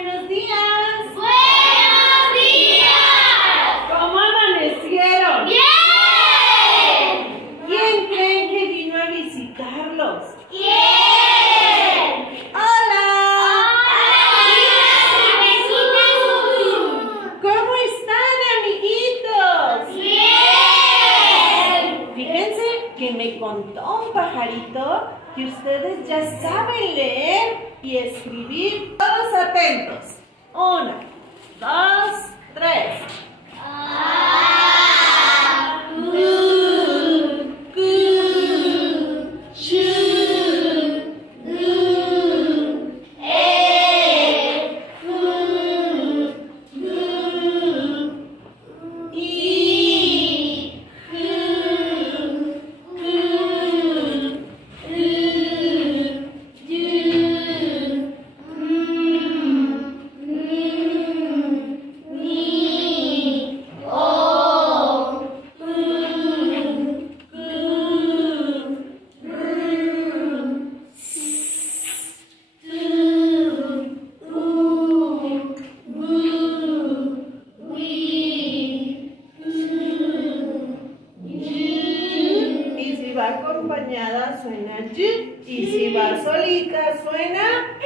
buenos días. ¡Buenos días! ¿Cómo amanecieron? ¡Bien! ¿Quién creen que vino a visitarlos? ¿Quién? ¡Hola! ¡Hola, ¿Cómo están, amiguitos? ¡Bien! Fíjense que me contó un pajarito que ustedes ya saben leer y escribir. Todos atentos. 1, 2, 3. Acompañada suena y si va solita suena